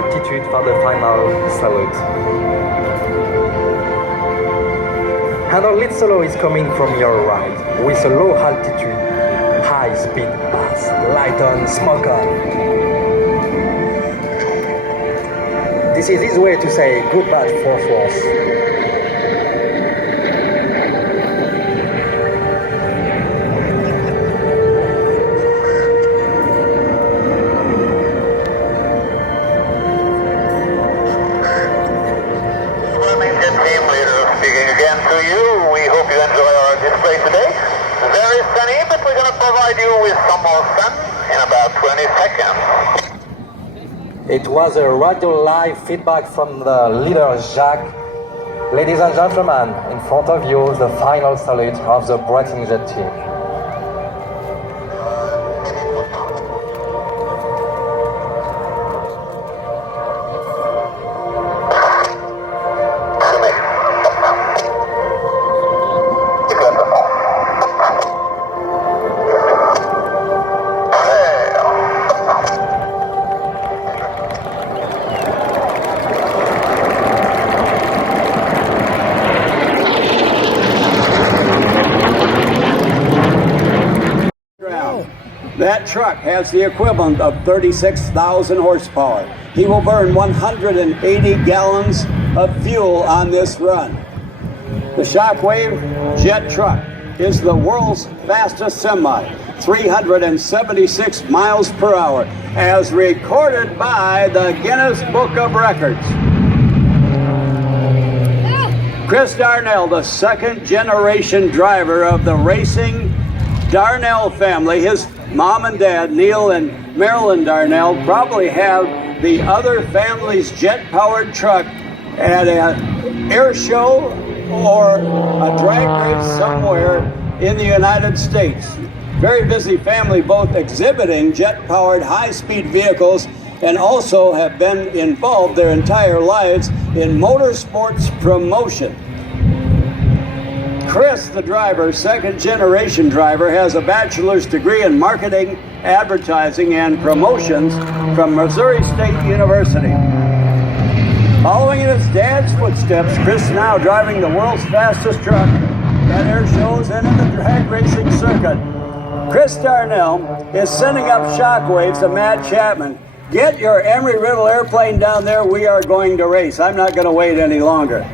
altitude for the final salute. And our lead solo is coming from your right, with a low altitude, high speed bass, light on, smoke on. This is his way to say goodbye for force. Very sunny, but we're going to provide you with some more sun in about 20 seconds. It was a radio live feedback from the leader Jacques. Ladies and gentlemen, in front of you, the final salute of the Breton Jet team. That truck has the equivalent of 36,000 horsepower. He will burn 180 gallons of fuel on this run. The Shockwave jet truck is the world's fastest semi, 376 miles per hour, as recorded by the Guinness Book of Records. Chris Darnell, the second generation driver of the racing Darnell family. His mom and dad, Neil and Marilyn Darnell, probably have the other family's jet-powered truck at an air show or a drag race somewhere in the United States. Very busy family, both exhibiting jet-powered high-speed vehicles and also have been involved their entire lives in motorsports promotion. Chris, the driver, second-generation driver, has a bachelor's degree in marketing, advertising, and promotions from Missouri State University. Following in his dad's footsteps, Chris is now driving the world's fastest truck at air shows and in the drag racing circuit. Chris Darnell is sending up shockwaves to Matt Chapman. Get your Embry-Riddle airplane down there. We are going to race. I'm not going to wait any longer.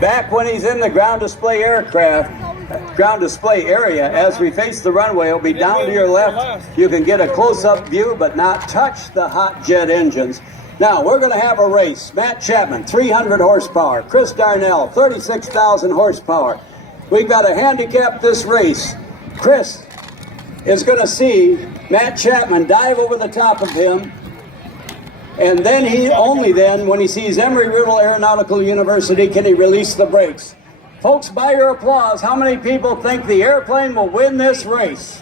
Back when he's in the ground display area, as we face the runway, it'll be down to your left. You can get a close-up view, but not touch the hot jet engines. Now, we're going to have a race. Matt Chapman, 300 horsepower. Chris Darnell, 36,000 horsepower. We've got to handicap this race. Chris is going to see Matt Chapman dive over the top of him, and then only then, when he sees Embry-Riddle Aeronautical University, can he release the brakes. Folks, by your applause, how many people think the airplane will win this race?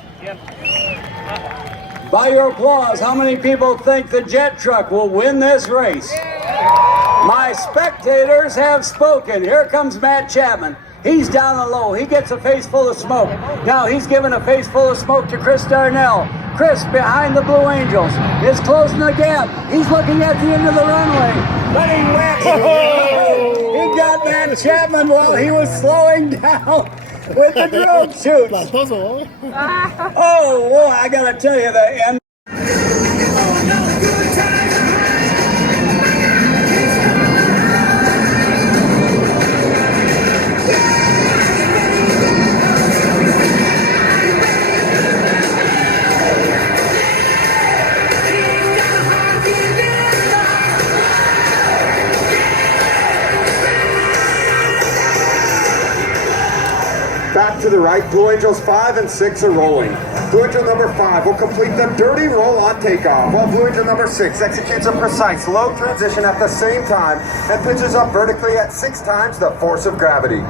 By your applause, how many people think the jet truck will win this race? My spectators have spoken. Here comes Matt Chapman. He's down the low. He gets a face full of smoke. Now he's giving a face full of smoke to Chris Darnell. Chris, behind the Blue Angels, is closing the gap. He's looking at the end of the runway. But he went. He got Matt Chapman while he was slowing down with the drone chute. Oh, boy, I got to tell you, the end. Back to the right, Blue Angels 5 and 6 are rolling. Blue Angel number 5 will complete the dirty roll on takeoff, while Blue Angel number 6 executes a precise low transition at the same time and pitches up vertically at 6 times the force of gravity.